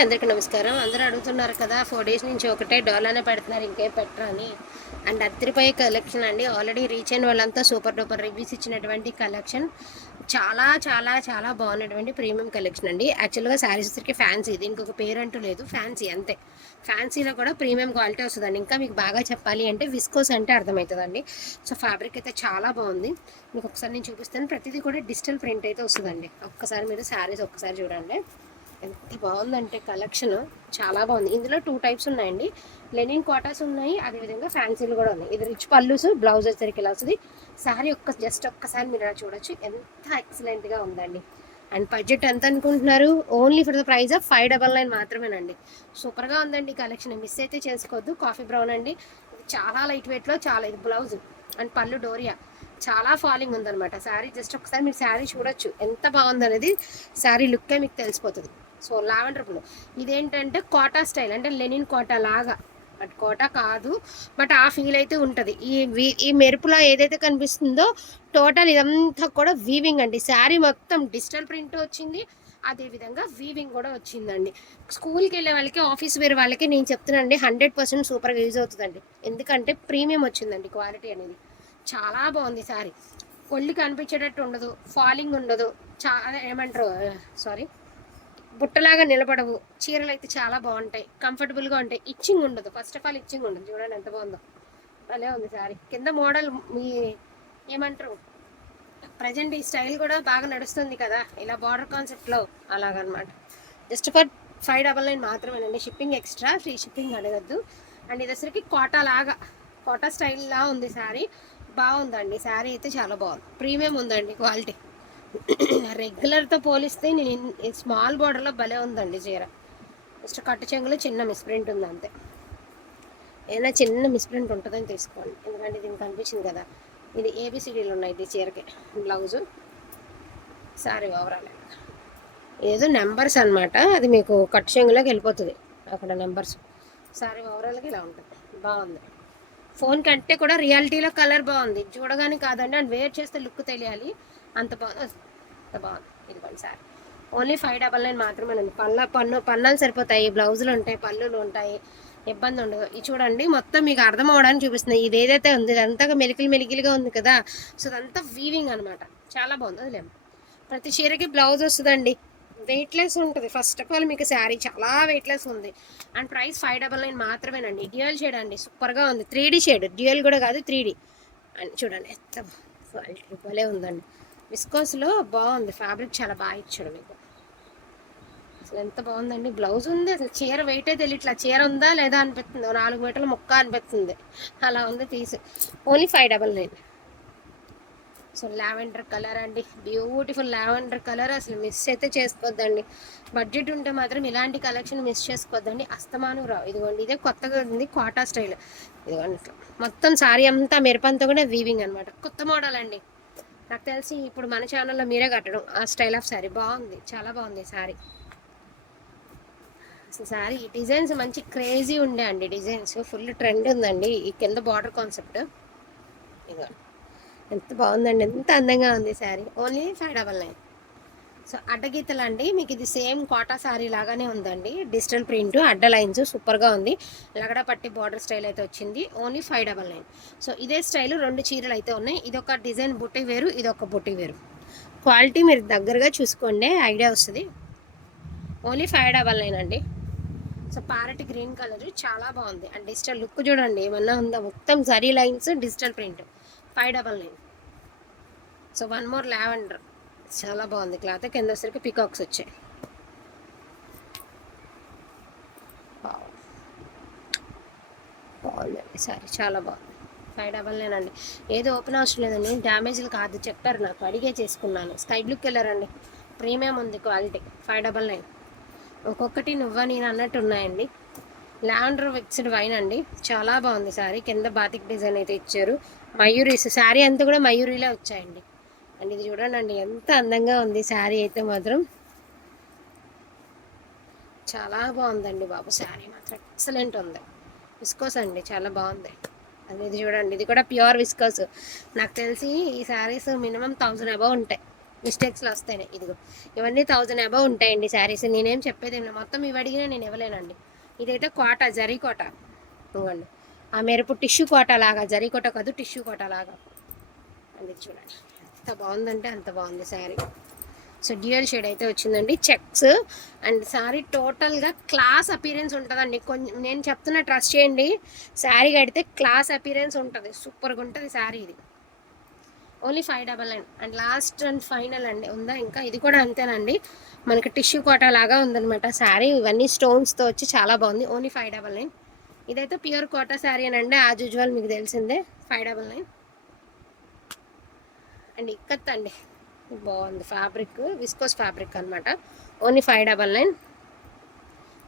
అందరికీ నమస్కారం. అందరూ అడుగుతున్నారు కదా ఫోర్ డేస్ నుంచి ఒకటే డోలానే పెడుతున్నారు ఇంకేం పెట్టరా అని. అండ్ అత్తిరిపోయే కలెక్షన్ అండి. ఆల్రెడీ రీచ్ అయిన వాళ్ళంతా సూపర్ డూపర్ రివ్యూస్ ఇచ్చినటువంటి కలెక్షన్ చాలా చాలా చాలా బాగున్నటువంటి ప్రీమియం కలెక్షన్ అండి. యాక్చువల్గా శారీస్ వచ్చరికి ఫ్యాన్సీ దీనికి ఒక పేరు అంటూ లేదు. ఫ్యాన్సీ అంతే. ఫ్యాన్సీలో కూడా ప్రీమియం క్వాలిటీ వస్తుందండి. ఇంకా మీకు బాగా చెప్పాలి అంటే విస్కోస్ అంటే అర్థమవుతుందండి. సో ఫ్యాబ్రిక్ అయితే చాలా బాగుంది. మీకు ఒకసారి నేను చూపిస్తాను. ప్రతిదీ కూడా డిజిటల్ ప్రింట్ అయితే వస్తుందండి. ఒక్కసారి మీరు శారీస్ ఒక్కసారి చూడండి. ఎంత బాగుందంటే కలెక్షన్. చాలా బాగుంది. ఇందులో టూ టైప్స్ ఉన్నాయండి. లెనిన్ క్వార్టర్స్ ఉన్నాయి. అదేవిధంగా ఫ్యాన్సీలు కూడా ఉన్నాయి. ఇది రిచ్ పల్లూస్ బ్లౌజ్ వచ్చేసరికి ఇలా వస్తుంది సారీ ఒక్క జస్ట్ ఒక్కసారి మీరు చూడొచ్చు. ఎంత ఎక్సలెంట్గా ఉందండి. అండ్ బడ్జెట్ ఎంత అనుకుంటున్నారు? Only for the price of five double nine మాత్రమేనండి. సూపర్గా ఉందండి కలెక్షన్ మిస్ అయితే చేసుకోవద్దు. కాఫీ బ్రౌన్ అండి. ఇది చాలా లైట్ వెయిట్లో చాలా ఇది బ్లౌజ్ అండ్ పళ్ళు డోరియా చాలా ఫాలింగ్ ఉందన్నమాట. శారీ జస్ట్ ఒకసారి మీరు శారీ చూడొచ్చు. ఎంత బాగుందనేది. శారీ లుక్కే మీకు తెలిసిపోతుంది. సో లావెండర్ బ్లూ ఇదేంటంటే కోటా స్టైల్ అంటే లెనిన్ కోటా లాగా. బట్ కోటా కాదు బట్ ఆ ఫీల్ అయితే ఉంటుంది. ఈ వీ- ఈ మెరుపులో ఏదైతే కనిపిస్తుందో టోటల్ ఇదంతా కూడా వీవింగ్ అండి. శారీ మొత్తం డిజిటల్ ప్రింట్ వచ్చింది. అదేవిధంగా వీవింగ్ కూడా వచ్చిందండి. స్కూల్కి వెళ్ళే వాళ్ళకి ఆఫీస్ వేరే వాళ్ళకి నేను చెప్తున్నానండి హండ్రెడ్ పర్సెంట్ సూపర్గా యూజ్ అవుతుందండి. ఎందుకంటే ప్రీమియం వచ్చిందండి క్వాలిటీ అనేది. చాలా బాగుంది శారీ. ఒళ్ళు కనిపించేటట్టు ఉండదు ఫాలింగ్ ఉండదు. చాలా ఏమంటారు సారీ బుట్టలాగా నిలబడవు. చీరలు అయితే చాలా బాగుంటాయి. కంఫర్టబుల్గా ఉంటాయి. ఇచ్చింగ్ ఉండదు. ఫస్ట్ ఆఫ్ ఆల్ ఇచ్చింగ్ ఉండదు. చూడండి ఎంత బాగుందో. భలే ఉంది సారీ కింద మోడల్ మీ ఏమంటారు? ప్రజెంట్ ఈ స్టైల్ కూడా బాగా నడుస్తుంది కదా. ఇలా బార్డర్ కాన్సెప్ట్లో అలాగనమాట. Just for five double nine మాత్రమేనండి. షిప్పింగ్ ఎక్స్ట్రా ఫ్రీ షిప్పింగ్ అడగద్దు. అండ్ ఇది వచ్చరికి కోటా లాగా కోటా స్టైల్ లా ఉంది శారీ బాగుందండి. శారీ అయితే చాలా బాగుంది. ప్రీమియం ఉందండి. క్వాలిటీ రెగ్యులర్తో పోలిస్తే నేను స్మాల్ బార్డర్లో భలే ఉందండి చీర. జస్ట్ కట్టు చెంగులో చిన్న మిస్ప్రింట్ ఉంది అంతే. ఏదైనా చిన్న మిస్ప్రింట్ ఉంటుందని తీసుకోండి. ఎందుకంటే దీనికి అనిపించింది కదా. ఇది ఏబిసిడీలు ఉన్నాయి ఇది చీరకి. బ్లౌజు సారీ ఓవరాల్ ఏదో నెంబర్స్ అన్నమాట. అది మీకు కట్ చెంగులోకి వెళ్ళిపోతుంది. అక్కడ నెంబర్స్ సారీ ఓవరాల్కి ఇలా ఉంటుంది. బాగుంది. ఫోన్ కంటే కూడా రియాలిటీలో కలర్ బాగుంది. చూడగానే కాదండి. అండ్ వేర్ చేస్తే లుక్ తెలియాలి. అంత బాగుంది. అంత బాగుంది ఇదిగోండి sir. Only five double nine మాత్రమేనండి పళ్ళ పన్ను పన్నాలు సరిపోతాయి బ్లౌజులు ఉంటాయి పళ్ళులు ఉంటాయి ఇబ్బంది ఉండదు. ఇది చూడండి మొత్తం మీకు అర్థం అవడానికి చూపిస్తుంది ఇది ఏదైతే ఉంది అంతగా మెలికిలు మెలికలుగా ఉంది కదా సో అదంతా వీవింగ్ అనమాట చాలా బాగుంది అదిలేము ప్రతి చీరకి బ్లౌజ్ వస్తుందండి. వెయిట్లెస్ ఉంటుంది. ఫస్ట్ ఆఫ్ ఆల్ మీకు శారీ చాలా వెయిట్లెస్ ఉంది. And price five double nine మాత్రమేనండి. డ్యూయల్ షేడ్ అండి. సూపర్గా ఉంది. త్రీ డీ షేడ్ డ్యూయల్ కూడా కాదు త్రీ డీ అండ్ చూడండి ఎంత క్వాలిటీ భలే ఉందండి. విస్కోస్లో బాగుంది. ఫ్యాబ్రిక్ చాలా బాగా ఇచ్చాడు మీకు. అసలు ఎంత బాగుందండి. బ్లౌజ్ ఉంది. అసలు చీర వెయిటే తెలియట్లా చీర ఉందా లేదా అనిపిస్తుంది. నాలుగు మీటర్ల ముక్క అనిపిస్తుంది. అలా ఉంది piece only five double nine so lavender colour అండి. Beautiful lavender colour. అసలు మిస్ అయితే చేసుకోవద్దండి బడ్జెట్ ఉంటే మాత్రం ఇలాంటి కలెక్షన్ మిస్ చేసుకోవద్దండి అస్తమానం రావు. ఇదిగోండి. ఇదే కొత్తగా ఉంది కోటా స్టైల్ ఇదిగోండి ఇట్లా. మొత్తం సారీ అంతా మెరుపంతా కూడా వీవింగ్ అనమాట కొత్త మోడల్ అండి. నాకు తెలిసి ఇప్పుడు మన ఛానల్లో మీరే కట్టడం ఆ స్టైల్ ఆఫ్ శారీ బాగుంది చాలా బాగుంది శారీ శారీ డిజైన్స్ మంచి క్రేజీ ఉండే అండి డిజైన్స్ ఫుల్ ట్రెండ్ ఉందండి. ఈ కింద బార్డర్ కాన్సెప్ట్ ఇదిగో ఎంత బాగుందండి ఎంత అందంగా ఉంది sari only five double nine so అడ్డగీతలు అండి మీకు ఇది సేమ్ కోటా శారీ లాగానే ఉందండి. డిజిటల్ ప్రింట్ అడ్డ లైన్స్ సూపర్గా ఉంది. లగడ పట్టి బార్డర్ స్టైల్ అయితే వచ్చింది. Only five double nine. So ఇదే స్టైల్ రెండు చీరలు అయితే ఉన్నాయి. ఇది ఒక డిజైన్ బుట్టి వేరు ఇది ఒక బుట్టి వేరు. క్వాలిటీ మీరు దగ్గరగా చూసుకోండి. ఐడియా వస్తుంది. ఓన్లీ ఫైవ్ డబల్ నైన్ అండి. సో ప్యారెట్ గ్రీన్ కలర్ చాలా బాగుంది. అండ్ డిజిటల్ లుక్ చూడండి. ఏమన్నా ఉందా? మొత్తం zari lines digital print. Five double nine. So one more lavender. చాలా బాగుంది క్లాత్. కింద వచ్చరికి పికాక్స్ వచ్చాయి. బాగుందండి సారీ చాలా బాగుంది. ఫైవ్ డబల్ నైన్ అండి. ఏదో ఓపెన్ అవసరం లేదండి. డ్యామేజ్లు కాదు. చెప్పారు నాకు. అడిగే చేసుకున్నాను. స్కై బ్లూ కలర్ అండి. ప్రీమియం ఉంది క్వాలిటీ ఫైవ్ డబల్ నైన్ ఒక్కొక్కటి నువ్వా నేను అన్నట్టు ఉన్నాయండి. లాండ్రో మిక్స్డ్ వైన్ అండి. చాలా బాగుంది శారీ కింద బాతిక్ డిజైన్ అయితే ఇచ్చారు. మయూరీస్. శారీ అంతా కూడా మయూరీలే వచ్చాయండి. అండ్ ఇది చూడండి ఎంత అందంగా ఉంది శారీ అయితే మాత్రం. చాలా బాగుందండి బాబు శారీ మాత్రం. ఎక్సలెంట్ ఉంది. విస్కోస్ అండి చాలా బాగుంది. అది ఇది చూడండి ఇది కూడా ప్యూర్ విస్కోస్ నాకు తెలిసి ఈ శారీస్ మినిమం థౌజండ్ అబవ్ ఉంటాయి. మిస్టేక్స్లో వస్తాయి ఇదిగో ఇవన్నీ థౌజండ్ అబవ్ ఉంటాయండి శారీస్. నేనేం చెప్పేది మొత్తం ఇవి అడిగినా నేను ఇవ్వలేనండి. ఇదైతే కోట జరీ కోట ఇవ్వండి ఆ మెరుపు టిష్యూ కోట లాగా జరీ కోట కాదు టిష్యూ కోట లాగా. అది చూడండి. ఎంత బాగుందంటే అంత బాగుంది శారీ. సో డ్యూయల్ షేడ్ అయితే వచ్చిందండి. చెక్స్ అండ్ శారీ టోటల్గా క్లాస్ అపీరెన్స్ ఉంటుందండి. కొంచెం నేను చెప్తున్న ట్రస్ట్ చేయండి. శారీ కడితే క్లాస్ అపీరెన్స్ ఉంటుంది. సూపర్గా ఉంటుంది శారీ ఇది. Only five double nine. And last and final అండి. ఉందా ఇంకా? ఇది కూడా అంతేనండి. మనకి టిష్యూ కోటా లాగా ఉందన్నమాట శారీ. ఇవన్నీ స్టోన్స్తో వచ్చి చాలా బాగుంది. Only five double nine. ఇదైతే ప్యూర్ కోటా శారీ అనండి. యాజ్ యూజువల్ మీకు తెలిసిందే. Five double nine. And ikat అండి. బాగుంది. ఫ్యాబ్రిక్ విస్కోస్ ఫ్యాబ్రిక్ అనమాట only five double nine.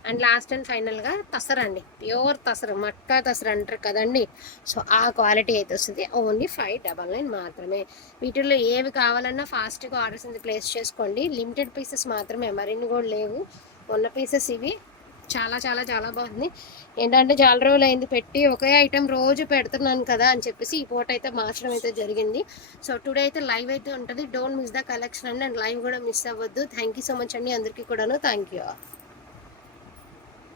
And last and ఫైనల్గా తసర్ అండి. ప్యూర్ తసర్ మట్కా తసర్ అంటారు కదండి. సో ఆ క్వాలిటీ అయితే వస్తుంది. ఓన్లీ ఫైవ్ డబల్ నైన్ మాత్రమే. వీటిల్లో ఏవి కావాలన్నా ఫాస్ట్గా ఆర్డర్స్ అనేది ప్లేస్ చేసుకోండి. లిమిటెడ్ పీసెస్ మాత్రమే. మరిన్ని కూడా లేవు. ఉన్న పీసెస్ ఇవి చాలా చాలా చాలా బాగుంది. ఏంటంటే చాలా రోజులు అయింది పెట్టి ఒకే ఐటెం రోజు పెడుతున్నాను కదా అని చెప్పేసి ఈ పూట అయితే మార్చడం అయితే జరిగింది. సో టుడే అయితే లైవ్ అయితే ఉంటుంది. డోంట్ మిస్ ద కలెక్షన్ అండి అండ్ లైవ్ కూడా మిస్ అవ్వద్దు. థ్యాంక్ యూ సో మచ్ అండి అందరికీ కూడాను. Thank you